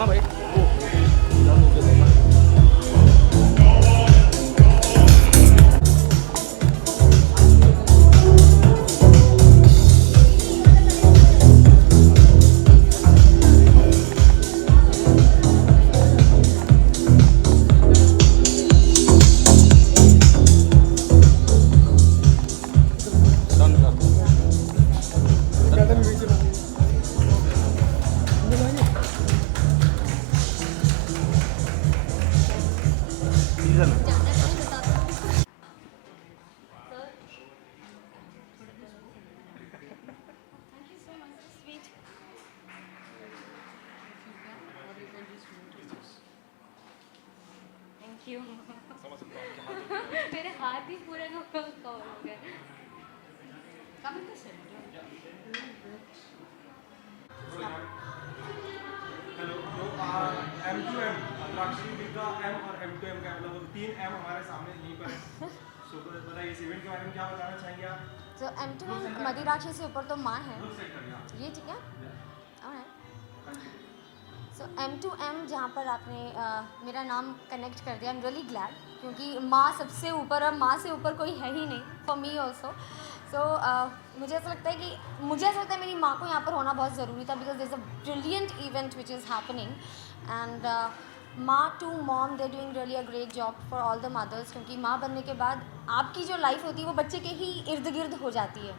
हाँ भाई done season thank you. मेरे हाथ ही पूरे कवर हो गए। कम तो सर हेलो तो एम टू एम अंतराक्षरी का एम और एम टू एम का मतलब 3 M हमारे सामने यहीं पर है। सो तो बताइए इस इवेंट के बारे में क्या बताना चाहेंगे आप? तो M2 मदिराक्षी से ऊपर तो माँ है, सेट कर दिया ये ठीक है। सो M2M जहाँ पर आपने मेरा नाम कनेक्ट कर दिया, आई एम रियली ग्लैड, क्योंकि माँ सबसे ऊपर और माँ से ऊपर कोई है ही नहीं फॉर मी ऑल्सो। सो मुझे ऐसा लगता है मेरी माँ को यहाँ पर होना बहुत ज़रूरी था, because this a brilliant event which is happening and माँ to mom they doing really a great job for all the mothers, क्योंकि माँ बनने के बाद आपकी जो लाइफ होती है वो बच्चे के ही इर्द गिर्द हो जाती है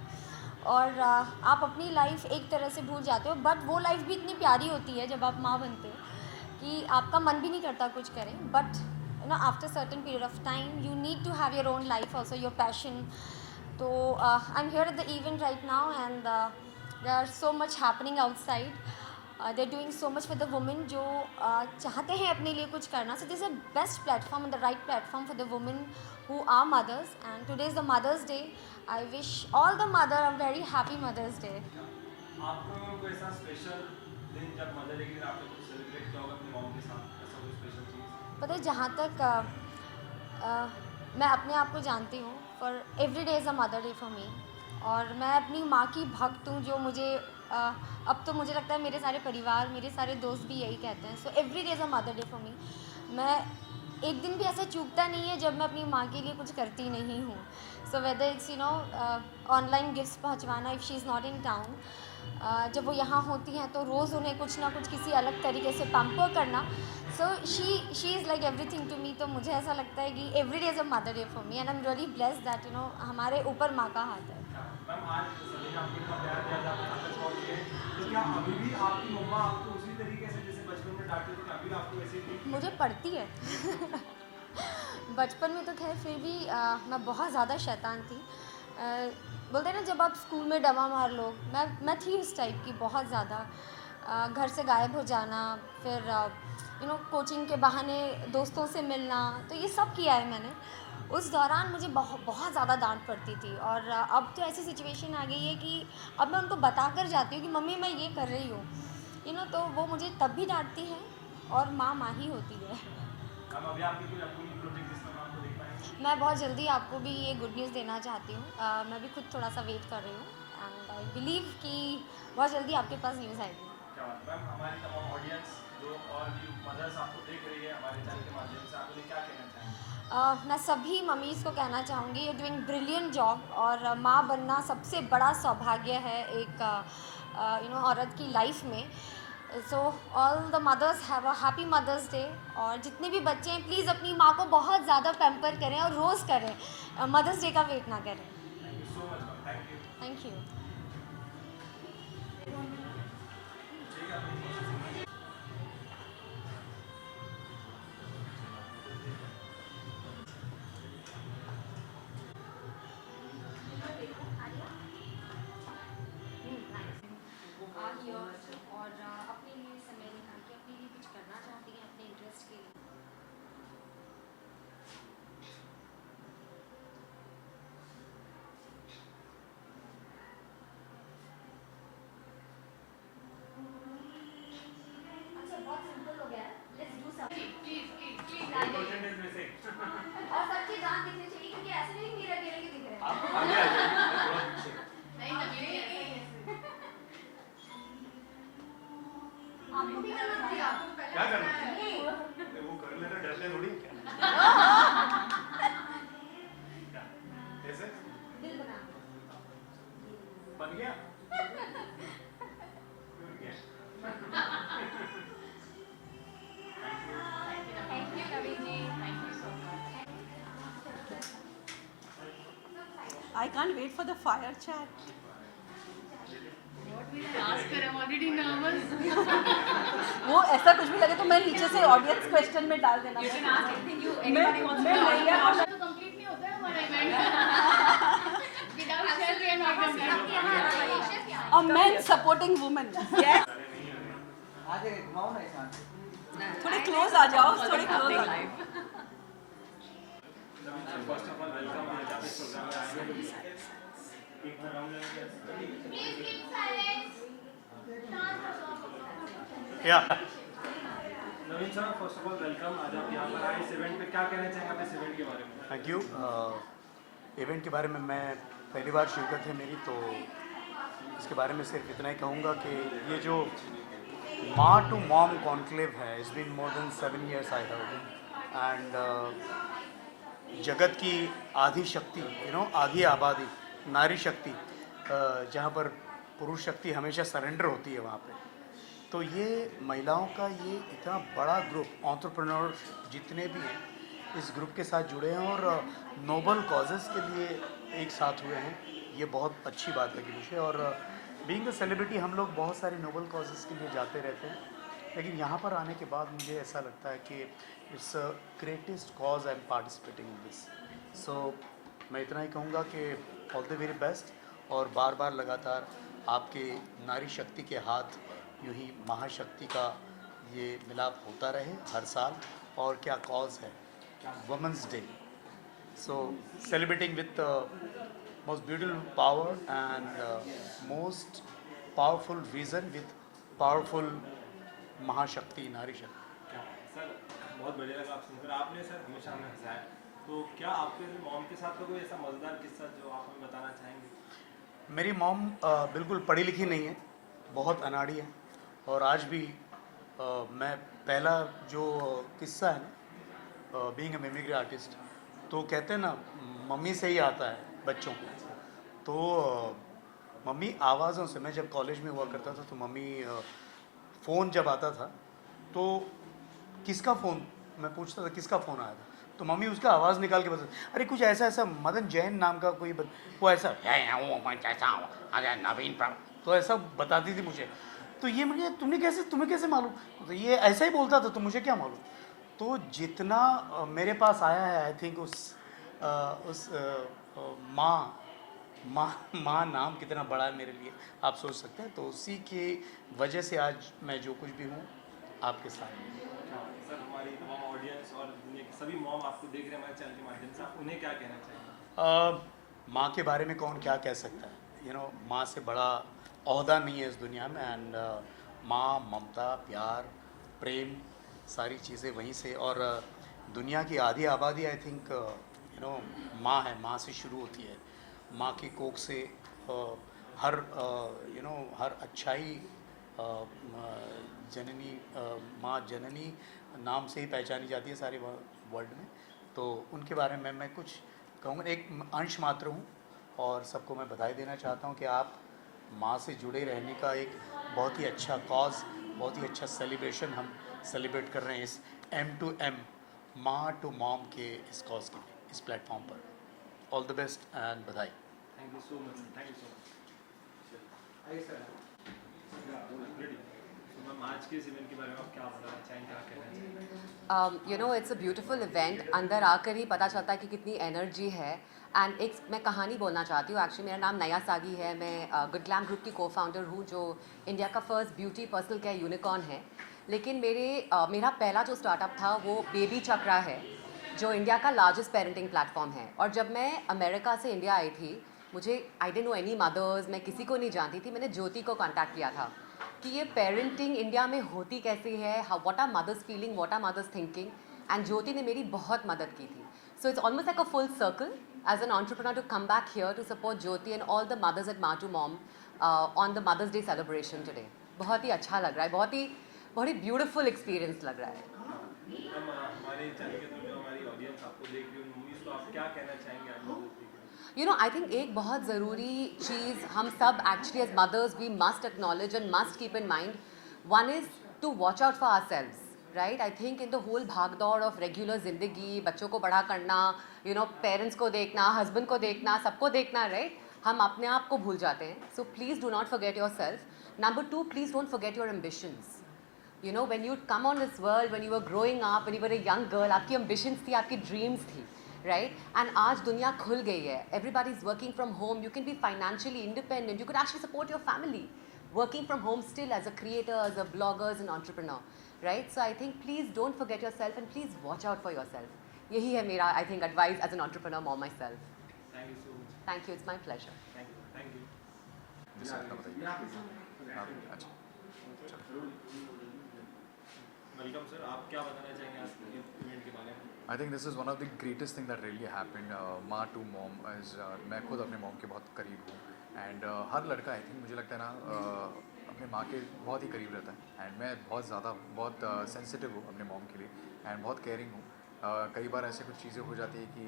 और आप अपनी लाइफ एक तरह से भूल जाते हो, बट वो लाइफ भी इतनी प्यारी होती है जब आप माँ बनते हो कि आपका मन भी नहीं करता कुछ करें, but you know after certain period of time you need to have your own life also, your passion. तो I am here at the event right now and there are so much happening outside, they doing so much for the women जो चाहते हैं अपने लिए कुछ करना। So this a best platform and the right platform for the women who are mothers, and today is the Mother's Day. I wish all the mother a very happy Mother's Day. आपको कोई ऐसा special दिन जब mother day के दिन आपने कुछ celebrate किया होगा अपनी मॉम के साथ, ऐसा कोई स्पेशल चीज़? पता है, जहाँ तक मैं अपने आप को जानती हूँ, for every day is a mother day for मी, और मैं अपनी माँ की भक्त हूँ, जो मुझे अब तो मुझे लगता है मेरे सारे परिवार, मेरे सारे दोस्त भी यही कहते हैं। So every day is a mother day for मी। मैं एक दिन भी ऐसा चूकता नहीं है जब मैं अपनी माँ के लिए कुछ करती नहीं हूँ। So whether it's online gifts पहुँचवाना if she is not in town, जब वो यहाँ होती हैं तो रोज़ उन्हें कुछ ना कुछ किसी अलग तरीके से पैम्पर करना। So she is like everything to me. तो मुझे ऐसा लगता है कि every day is a mother day for me and I am really blessed that हमारे ऊपर माँ का हाथ है। मैम आज सभी ने आपको इतना प्यार दिया, आपके साथ तक पहुँच गए, तो क्या अभी भी आपकी मम्मा आपको उसी तरीके से जैसे बचपन में डांटती थी, अभी आपको वैसे ही? मुझे पड़ती है बचपन में तो खैर फिर भी मैं बहुत ज़्यादा शैतान थी। बोलते हैं ना, जब आप स्कूल में डमा मार लो, मैं थी उस टाइप की बहुत ज़्यादा। घर से गायब हो जाना, फिर कोचिंग के बहाने दोस्तों से मिलना, तो ये सब किया है मैंने। उस दौरान मुझे बहुत बहुत ज़्यादा डांट पड़ती थी, और अब तो ऐसी सिचुएशन आ गई है कि अब मैं उनको बता कर जाती हूँ कि मम्मी मैं ये कर रही हूँ, तो वो मुझे तब भी डांटती हैं, और माँ माँ ही होती है। मैम अभी आपकी कोई अपनी प्रोजेक्ट जिसमें हम आपको देख पाएंगे? मैं बहुत जल्दी आपको भी ये गुड न्यूज़ देना चाहती हूँ। मैं भी खुद थोड़ा सा वेट कर रही हूँ एंड आई बिलीव कि बहुत जल्दी आपके पास न्यूज़ आएगी। क्या बात है। मैम हमारी तमाम ऑडियंस जो और भी मदर्स आपको देख रही है हमारे चैनल के माध्यम से, आप उन्हें क्या कहना चाहेंगे? मैं सभी मम्मीज़ को कहना चाहूँगी, यू डूइंग ब्रिलियंट जॉब, और माँ बनना सबसे बड़ा सौभाग्य है एक औरत की लाइफ में। So all the mothers have a happy mothers day, और जितने भी बच्चे हैं प्लीज़ अपनी माँ को बहुत ज़्यादा पैम्पर करें और रोज़ करें, मदर्स डे का वेट ना करें। Thank you so much ma'am, thank you. Thank you. और अपने लिए समय निकाल के अपने लिए कुछ करना चाहती हैं अपने इंटरेस्ट के लिए। क्या करना वो कर ले तो डरते थोड़ी क्या ऐसे बन गया I can't wait for the fire chat. वो ऐसा कुछ भी लगे तो मैं नीचे से ऑडियंस क्वेश्चन में डाल देना। A man supporting woman. Yes. थोड़े क्लोज आ जाओ, थोड़े क्लोज आ जाओ। फर्स्ट ऑफ ऑल वेलकम आज आप इस प्रोग्राम में आए हैं एक बार राउंड या Naveen sir first of all welcome आज आप यहाँ पर आए इस इवेंट पे क्या कहना चाहेंगे आप इस इवेंट के बारे में थैंक यू इवेंट के बारे में मैं पहली बार शिरकत है मेरी, तो इसके बारे में सिर्फ इतना ही कहूँगा कि ये जो माँ टू मॉम कॉन्क्लेव है, it's been more than 7 years I have, and जगत की आधी शक्ति आधी आबादी नारी शक्ति, जहाँ पर पुरुष शक्ति हमेशा सरेंडर होती है वहाँ पे, तो ये महिलाओं का ये इतना बड़ा ग्रुप एंटरप्रेन्योर जितने भी हैं इस ग्रुप के साथ जुड़े हैं और नोबल कॉजेज़ के लिए एक साथ हुए हैं। ये बहुत अच्छी बात लगी मुझे, और बीइंग अ सेलिब्रिटी हम लोग बहुत सारे नोबल कॉजेज़ के लिए जाते रहते हैं, लेकिन यहाँ पर आने के बाद मुझे ऐसा लगता है कि it's greatest cause I am participating in this. So मैं इतना ही कहूँगा कि ऑल द वेरी बेस्ट, और बार बार लगातार आपके नारी शक्ति के हाथ यूँ ही महाशक्ति का ये मिलाप होता रहे हर साल। और क्या कॉज है, women's day, so celebrating with most beautiful power and most powerful vision with powerful महाशक्ति नारी शक्ति। सर बहुत बढ़िया लगा आप सुनकर, आपने सर हमेशा हमें हंसाया, तो क्या आपके मॉम के साथ तो कोई ऐसा मज़ेदार किस्सा जो आप हमें बताना चाहेंगे? मेरी मॉम बिल्कुल पढ़ी लिखी नहीं है, बहुत अनाड़ी है, और आज भी मैं पहला जो किस्सा है ना, बीइंग अ मिमिक्री आर्टिस्ट, तो कहते हैं ना मम्मी से ही आता है बच्चों को, तो मम्मी आवाज़ों से, मैं जब कॉलेज में हुआ करता था तो मम्मी फ़ोन जब आता था तो किसका फ़ोन, मैं पूछता था किसका फ़ोन आया था, तो मम्मी उसका आवाज़ निकाल के बता, अरे कुछ ऐसा ऐसा मदन जैन नाम का कोई वो ऐसा नवीन, तो ऐसा बताती थी मुझे, तो ये मुझे तुम्हें कैसे मालूम, तो ये ऐसा ही बोलता था, तो मुझे क्या मालूम। तो जितना मेरे पास आया है आई थिंक उस माँ नाम कितना बड़ा है मेरे लिए आप सोच सकते हैं, तो उसी की वजह से आज मैं जो कुछ भी हूँ आपके साथ। सर हमारी तमाम ऑडियंस और दुनिया के सभी मॉम आपको देख रहे हैं हमारे चैनल के माध्यम से, आप उन्हें क्या कहना चाहेंगे? माँ के बारे में कौन क्या कह सकता है, माँ से बड़ा ओहदा नहीं है इस दुनिया में, एंड माँ ममता प्यार प्रेम सारी चीज़ें वहीं से, और दुनिया की आधी आबादी आई थिंक माँ है, माँ से शुरू होती है, माँ की कोख से हर हर अच्छाई जननी, माँ जननी नाम से ही पहचानी जाती है सारे वर्ल्ड में, तो उनके बारे में मैं कुछ कहूँगा, एक अंश मात्र हूँ, और सबको मैं बधाई देना चाहता हूँ कि आप माँ से जुड़े रहने का एक बहुत ही अच्छा कॉज, बहुत ही अच्छा सेलिब्रेशन हम सेलिब्रेट कर रहे हैं इस M2M माँ टू मॉम के इस कॉज के लिए, इस प्लेटफॉर्म पर। ऑल द बेस्ट एंड बधाई। Thank you so much, thank you so much. आइए सर, तो मैम आज के इस इवेंट के बारे में आप क्या बताना चाहेंगे, क्या कहना चाहेंगे? इट्स अ ब्यूटीफुल इवेंट, अंदर आकर ही पता चलता है कि कितनी एनर्जी है। एंड एक मैं कहानी बोलना चाहती हूँ, एक्चुअली मेरा नाम नया सागी है, मैं गुड ग्लैम ग्रुप की को-फाउंडर हूँ, जो इंडिया का first beauty personal care unicorn है। लेकिन मेरा पहला जो स्टार्टअप था वो बेबी चक्रा है, जो इंडिया का लार्जेस्ट पेरेंटिंग प्लेटफॉर्म है। और जब मैं अमेरिका से इंडिया आई थी, मुझे I didn't know any mothers, मैं किसी को नहीं जानती थी, मैंने ज्योति को कांटेक्ट किया था कि ये पेरेंटिंग इंडिया में होती कैसी है, what are mothers feeling, what are mothers thinking, and Jyoti ने मेरी बहुत मदद की थी। So it's almost like a full circle as an entrepreneur to come back here to support Jyoti and all the mothers at Ma to Mom on the Mother's Day celebration today. बहुत ही अच्छा लग रहा है, बहुत ही बहुत ही beautiful experience लग रहा है। हम हमारे चैनल के थ्रू जो हमारी ऑडियंस आपको देख रही है उन मूवीज़ को आप क्या कहना चाहेंगे आप लोगों को? यू नो आई थिंक एक बहुत ज़रूरी चीज़ हम सब actually as mothers we must acknowledge and must keep in mind, one is to watch out for ourselves, right? I think in the whole भाग दौड़ ऑफ रेगुलर ज़िंदगी, बच्चों को बड़ा करना, यू नो पेरेंट्स को देखना, हस्बैंड को देखना, सबको देखना, राइट? हम अपने आप को भूल जाते हैं. So please do not forget your self. Number 2, please don't forget your ambitions. You know, when you come on this world, when you were growing up, when you were a young girl, आपकी ambitions थी, आपकी dreams थी, right? And आज दुनिया खुल गई है. Everybody is working from home. You can be financially independent. You could actually support your family, working from home still as a creator, as a blogger, as an entrepreneur, right? So I think please don't forget yourself and please watch out for yourself. यही है मेरा I think advice as an entrepreneur mom myself. Thank you so much. Thank you. It's my pleasure. Thank you. Thank you. जी sir, अपना बताइए। अच्छा, welcome sir. आप क्या बताना चाहेंगे आज के इवेंट के बारे में? I think this is one of the greatest thing that really happened. माँ टू मॉम इज़, मैं खुद अपने मॉम के बहुत करीब हूँ. एंड हर लड़का आई थिंक मुझे लगता है ना अपने माँ के बहुत ही करीब रहता है. एंड मैं बहुत ज़्यादा बहुत सेंसिटिव हूँ अपने मॉम के लिए एंड बहुत केयरिंग हूँ. कई बार ऐसे कुछ चीज़ें हो जाती है कि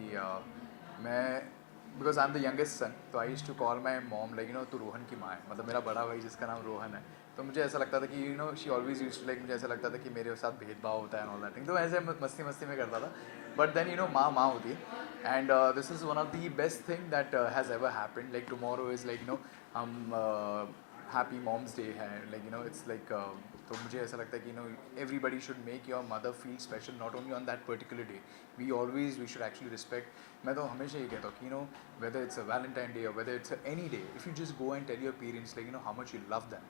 मैं because I am the youngest son, तो I used to call my mom like you know, तो रोहन की माँ है, मतलब मेरा बड़ा भाई जिसका नाम रोहन है. तो मुझे ऐसा लगता था कि you know she always used to like, मुझे ऐसा लगता था कि मेरे साथ भेदभाव होता है एंड ऑल दैट थिंग. तो ऐसे मस्ती मस्ती में करता था. बट देन यू नो माँ होती है. And this is one of the best thing that has ever happened. Like tomorrow is like you know हम हैप्पी मॉम्स डे है, like you know it's like. तो मुझे ऐसा लगता है कि you know everybody should make your mother feel special, not only on that particular day. We should actually respect. मैं तो हमेशा ये कहता हूँ कि you know whether it's a Valentine day और whether it's any day, if you just go and tell your parents like you know how much you love them,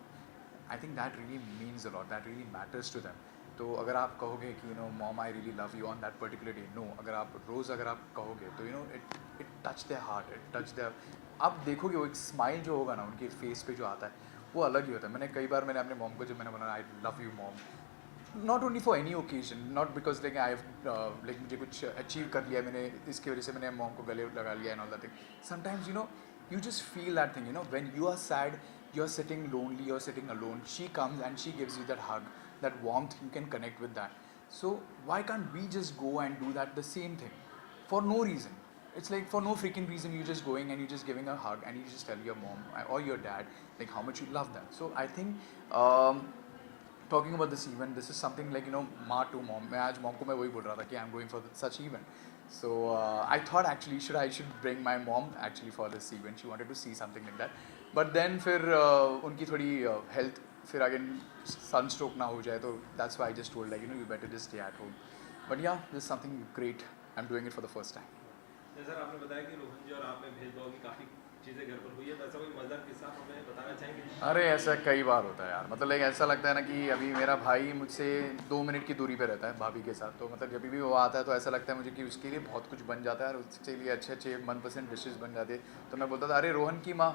I think that really means a lot, that really matters to them. तो अगर आप कहोगे कि you know mom I really love you on that particular day, no, अगर आप रोज़ अगर आप कहोगे तो you know it touch their heart, it touch their. आप देखोगे वो एक स्माइल जो होगा ना उनके फेस पे जो आता है वो अलग ही होता है. मैंने कई बार मैंने अपने मॉम को जब मैंने बोला I love you mom, not only for any occasion, not because like I like मुझे कुछ अचीव कर लिया मैंने, इसकी वजह से मैंने मॉम को गले लगा लिया and all that thing. Sometimes you know you just feel that thing, you know, when you are sad, you're sitting lonely, you're sitting alone, she comes and she gives you that hug, that warmth, you can connect with that. So why can't we just go and do that the same thing for no reason? It's like for no freaking reason you're just going and you're just giving a hug and you just tell your mom or your dad like how much you love them. So I think talking about this event, this is something like you know ma to mom. मैं आज mom को मैं वही बोल रहा था कि I'm going for such event. So I thought actually I should bring my mom actually for this event. She wanted to see something like that. But then फिर उनकी थोड़ी health फिर again sunstroke ना हो जाए, तो that's why I just told like you know you better just stay at home. But yeah, this is something great. I'm doing it for the first time. जैसा आपने बताया कि रोहन जी और आप में भेदभाव की काफ़ी चीज़ें घर पर हुई है, तो ऐसा कोई मज़ेदार किस्सा आप हमें बताना चाहेंगे? अरे ऐसा कई बार होता है यार, मतलब लाइक ऐसा लगता है ना कि अभी मेरा भाई मुझसे 2 मिनट की दूरी पे रहता है भाभी के साथ. तो मतलब जब भी वो आता है तो ऐसा लगता है मुझे कि उसके लिए बहुत कुछ बन जाता है और उसके लिए अच्छे अच्छे मनपसंद डिशेस बन जाते हैं. तो मैं बोलता था अरे रोहन की माँ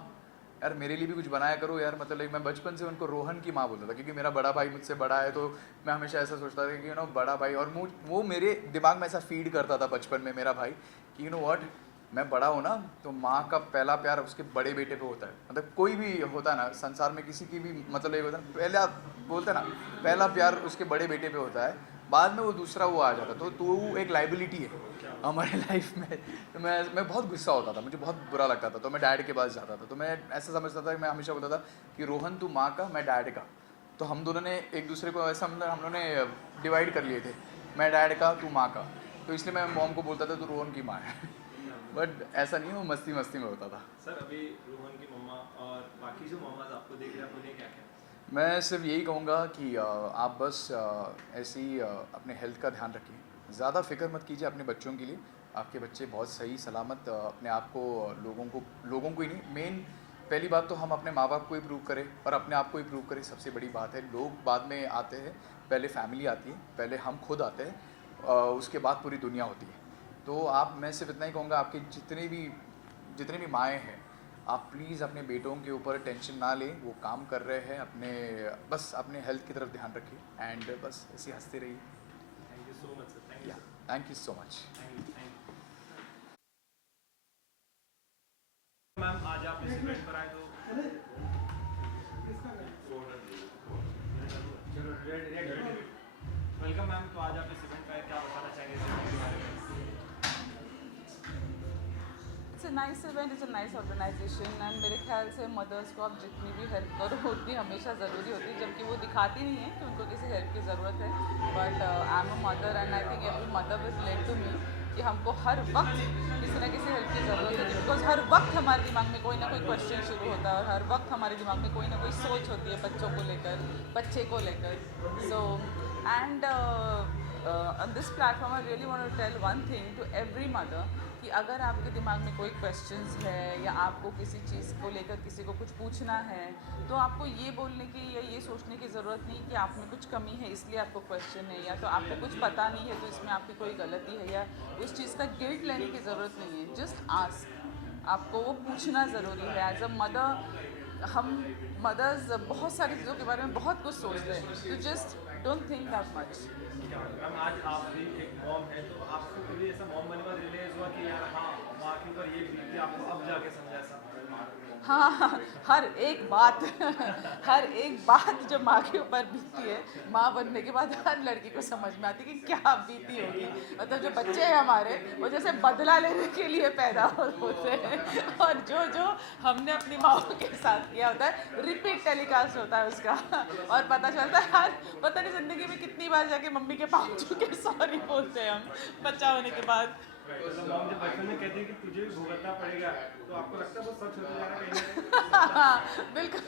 यार मेरे लिए भी कुछ बनाया करो यार. मतलब लाइक मैं बचपन से उनको रोहन की माँ बोलता था क्योंकि मेरा बड़ा भाई मुझसे बड़ा है. तो मैं हमेशा ऐसा सोचता था कि यू नो बड़ा भाई, और वो मेरे दिमाग में ऐसा फीड करता था बचपन में मेरा भाई कि यू नो व्हाट, मैं बड़ा हूँ ना तो माँ का पहला प्यार उसके बड़े बेटे पे होता है. मतलब कोई भी होता है ना संसार में, किसी की भी मतलब ये होता है पहला बोलते हैं ना पहला प्यार उसके बड़े बेटे पे होता है, बाद में वो दूसरा वो आ जाता. तो वो एक लाइबिलिटी है हमारे लाइफ में. तो मैं बहुत गुस्सा होता था, मुझे बहुत बुरा लगता था. तो मैं डैड के पास जाता था. तो मैं ऐसा समझता था कि मैं हमेशा बोलता था कि रोहन तू माँ का, मैं डैड का. तो हम दोनों ने एक दूसरे को ऐसा मतलब हम लोगों ने डिवाइड कर लिए थे, मैं डैड का तू माँ का. तो इसलिए मैं मॉम को बोलता था तू रोहन की माँ है. बट ऐसा नहीं, वो मस्ती मस्ती में होता था. सर अभी रोहन की मम्मा और बाकी जो मम्माज आपको देख रहे हैं, आप उन्हें क्या कहते हैं? मैं सिर्फ यही कहूँगा कि आप बस ऐसे ही अपने हेल्थ का ध्यान रखिए, ज़्यादा फिक्र मत कीजिए अपने बच्चों के लिए. आपके बच्चे बहुत सही सलामत अपने आप को लोगों को ही नहीं, मेन पहली बात तो हम अपने माँ बाप को ही प्रूव करें और अपने आप को ही प्रूव करें, सबसे बड़ी बात है. लोग बाद में आते हैं, पहले फैमिली आती है, पहले हम खुद आते हैं, उसके बाद पूरी दुनिया होती है. तो मैं सिर्फ इतना ही कहूँगा, आपके जितने भी माएँ हैं, आप प्लीज़ अपने बेटों के ऊपर टेंशन ना लें. वो काम कर रहे हैं, बस अपने हेल्थ की तरफ ध्यान रखिए एंड बस ऐसे हंसते रहिए. Thank you so much sir. Thank you. Thank you so much. Thank you. Ma'am आज आप इस इवेंट पर आए तो चलो रेड वेलकम मैम, तो आज आप इस इवेंट में क्या बताना चाहेंगे इस इवेंट के बारे में? It's a nice event, it's a nice organisation and मेरे ख्याल से मदर्स को आप जितनी भी हेल्प करो उतनी हमेशा ज़रूरी होती है, जबकि वो दिखाती नहीं है कि उनको किसी हेल्प की ज़रूरत है. But I am a mother and I think every mother will relate to me कि हमको हर वक्त किसी ना किसी हेल्प की ज़रूरत है, बिकॉज हर वक्त हमारे दिमाग में कोई ना कोई क्वेश्चन शुरू होता है और हर वक्त हमारे दिमाग में कोई ना कोई सोच होती है बच्चों को लेकर, बच्चे को लेकर. So and on this platform I really want to tell one thing to every mother कि अगर आपके दिमाग में कोई क्वेश्चंस है या आपको किसी चीज़ को लेकर किसी को कुछ पूछना है, तो आपको ये बोलने की या ये सोचने की ज़रूरत नहीं कि आप में कुछ कमी है इसलिए आपको क्वेश्चन है, या तो आपको कुछ पता नहीं है तो इसमें आपकी कोई गलती है, या उस चीज़ का गिल्ट लेने की ज़रूरत नहीं है. जस्ट आस्क, आपको वो पूछना ज़रूरी है. एज अ मदर हम मदर्स बहुत सारी चीज़ों के बारे में बहुत कुछ सोचते हैं, तो just don't think that much. Ma'am आज आप भी एक मॉम है, तो आपको कभी ऐसा मॉम बनने का रियलाइज हुआ कि यार हाँ माँ के ऊपर ये बीती, आपको अब जाके समझा ऐसा? हाँ, हर एक बात हर एक बात जो माँ के ऊपर बीती है, माँ बनने के बाद हर लड़की को समझ में आती है कि क्या बीती होगी. मतलब जो बच्चे हैं हमारे, वो जैसे बदला लेने के लिए पैदा होते हैं, और जो जो हमने अपनी माँ के साथ किया होता है रिपीट टेलीकास्ट होता है उसका, और पता चलता है हर पता नहीं ज़िंदगी में कितनी बार जाके मम्मी के पाँव छू के सॉरी बोलते हैं हम बच्चा होने के बाद. तो मॉम जब बचपन में कहती है कि तुझे भी भुगतना पड़ेगा, तो आपको लगता है वो सच होता जा रहा है कहीं ना कहीं? बिल्कुल.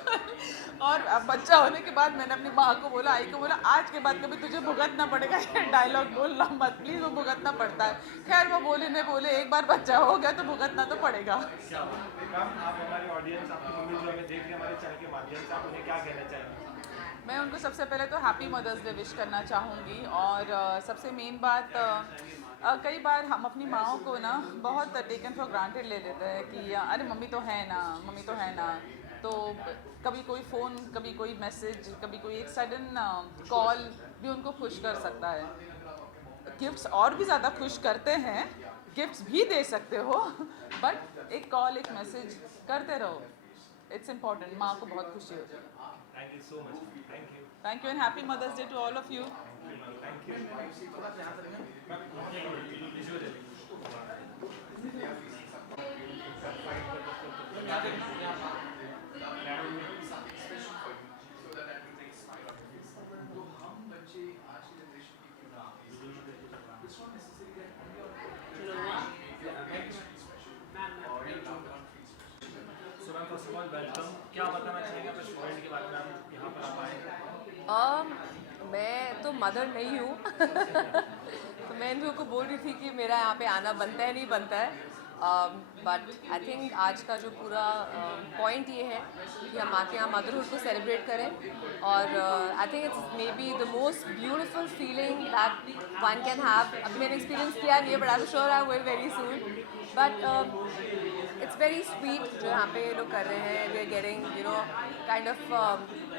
और अब बच्चा होने के बाद मैंने अपनी माँ को बोला, आई को बोला, आज के बाद कभी तुझे भुगतना पड़ेगा, ये डायलॉग बोलना मत प्लीज़, वो भुगतना पड़ता है. खैर वो बोले न बोले, एक बार बच्चा हो गया तो भुगतना तो पड़ेगा. मैम आप हमारे ऑडियंस, आपकी मम्मी जो हमें देख रहे हैं हमारे चैनल के माध्यम से, आप उन्हें क्या कहना चाहेंगे? मैं उनको सबसे पहले तो हैप्पी मदर्स डे विश करना चाहूँगी. और सबसे मेन बात, कई बार हम अपनी माँओं को ना बहुत टेकन फॉर ग्रांटेड ले लेते हैं कि अरे मम्मी तो है ना, मम्मी तो है ना. तो कभी कोई फ़ोन, कभी कोई मैसेज, कभी कोई एक सडन कॉल भी उनको खुश कर सकता है. गिफ्ट्स और भी ज़्यादा खुश करते हैं, गिफ्ट्स भी दे सकते हो, बट एक कॉल, एक मैसेज करते रहो. It's important. माँ को बहुत खुशी होती है. Thank you so much. Thank you. Thank you and happy Mother's Day to all of you. Thank you. So ma'am first of all welcome. क्या बताना चाहेंगे अपने स्टूडेंट के बारे में, आप यहाँ पर आप आए? मैं तो मदर नहीं हूँ तो मैं इन लोगों को बोल रही थी कि मेरा यहाँ पे आना बनता है नहीं बनता है. बट आई थिंक आज का जो पूरा पॉइंट ये है कि हम आके यहाँ मदरहुड को सेलिब्रेट करें. और I think it's maybe the most beautiful feeling that one can have. अभी मैंने एक्सपीरियंस किया नहीं है, but I am sure I will very soon. But it's very sweet जो यहाँ पे लोग कर रहे हैं. They are getting kind of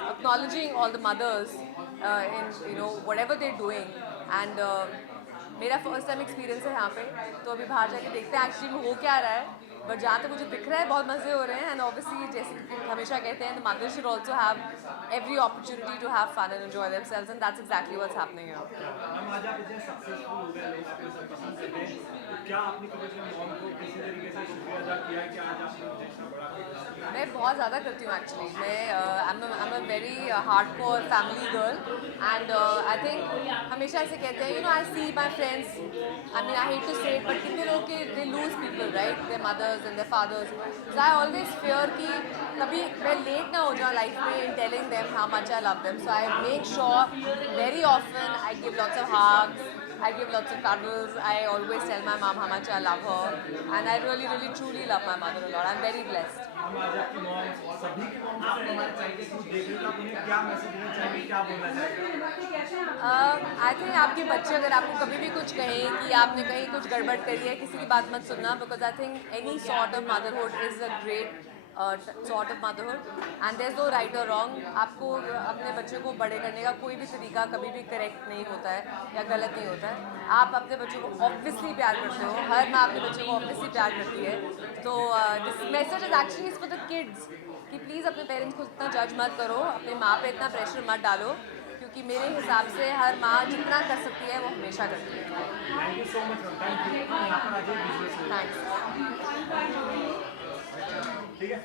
acknowledging all the mothers in whatever they're doing. And मेरा फर्स्ट टाइम एक्सपीरियंस है यहाँ पे, तो अभी बाहर जाके देखते हैं एक्चुअली में हो क्या रहा है. बट जहाँ तक मुझे दिख रहा है बहुत मज़े हो रहे हैं. एंड ऑब्वियसली जैसे कि हमेशा कहते हैं, the mothers should also have every opportunity to have fun and enjoy themselves, and that's exactly what's happening here. Ma'am आज आप इतने सक्सेसफुल हो गए, लोग आपको सब पसंद करते हैं, तो क्या आपने कभी अपने मॉम को किसी तरीके से शुक्रिया अदा किया कि आज आपने मुझे इतना बड़ा? मैं बहुत ज़्यादा करती हूँ एक्चुअली. मैं I'm a very hardcore family girl, and I think हमेशा ऐसे कहते हैं, I see my friends, I mean I hate to say it, but कितने लोग के they lose people, right, their mothers and their fathers. So I always fear कि कभी मैं लेट ना हो जाऊँ लाइफ में in telling them how much I love them. So I make sure very often I give lots of hugs, I give lots of cuddles. I always tell my mom how much I love her, and I really, really, truly love my mother a lot. I'm very blessed. हम आज आपकी mom, सभी की mom से हमारे channel के through देख रहे हैं, तो आप उन्हें क्या मैसेज देना चाहेंगे, क्या बोलना चाहेंगे? आई थिंक आपके बच्चे अगर आपको कभी भी कुछ कहें कि आपने कहीं कुछ गड़बड़ करी है, किसी की बात मत सुनना, because I think any sort of motherhood is a great sort of motherhood, and there is no right और रॉन्ग. आपको अपने बच्चे को बड़े करने का कोई भी तरीका कभी भी करेक्ट नहीं होता है या गलत नहीं होता है. आप अपने बच्चों को ऑब्वियसली प्यार करते हो, हर माँ अपने बच्चों को ऑब्वियसली प्यार करती है. तो this message is actually for the kids कि प्लीज़ अपने पेरेंट्स को इतना जज मत करो, अपनी माँ पे इतना प्रेशर मत डालो, कि मेरे हिसाब से हर माँ जितना कर सकती है वो हमेशा करती है। Thank you so much, thank you. यहाँ पर आ जाइए, बिजनेस थैंक्स। ठीक है।